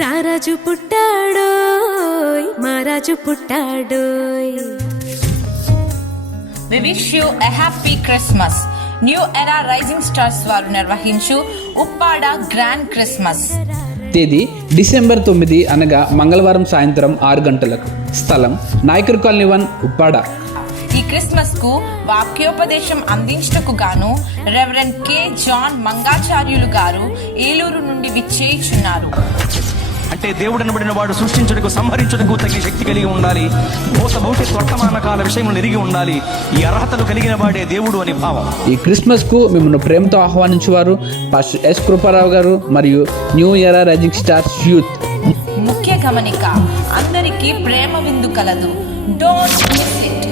రారాజు పుట్టాడోయ్ మహారాజు పుట్టాడోయ్. We wish you a happy Christmas. New era rising stars వారు నిర్వహించు ఉప్పాడ గ్రాండ్ క్రిస్మస్. తేదీ డిసెంబర్ 9 అనగా మంగళవారం సాయంత్రం 6 గంటలకు. స్థలం నాయకర్ కాలనీ 1 ఉప్పాడ. ఈ క్రిస్మస్ కు వాక్యోపదేశం అందించటకు గాను రెవరెండ్ కె జాన్ మంగాచార్యులు గారు ఏలూరు నుండి విచ్చేయుచున్నారు. అంటే దేవుడు అనబడిన వాడు సృష్టించుటకు సంహరించుటకు తగిన శక్తి కలిగి ఉండాలి. భౌతిక వర్తమానకాల విషయములు ఎరిగి ఉండాలి. ఈ అర్హతలు కలిగిన వాడే దేవుడు అని భావం. ఈ క్రిస్మస్ కు మిమ్మల్ని ప్రేమతో ఆహ్వానించేవారు పాస్టర్ ఎస్ కృపారావు గారు మరియు new era rising stars youth. ముఖ్య గమనిక, అందరికీ ప్రేమ విందు కలదు. Don't miss it.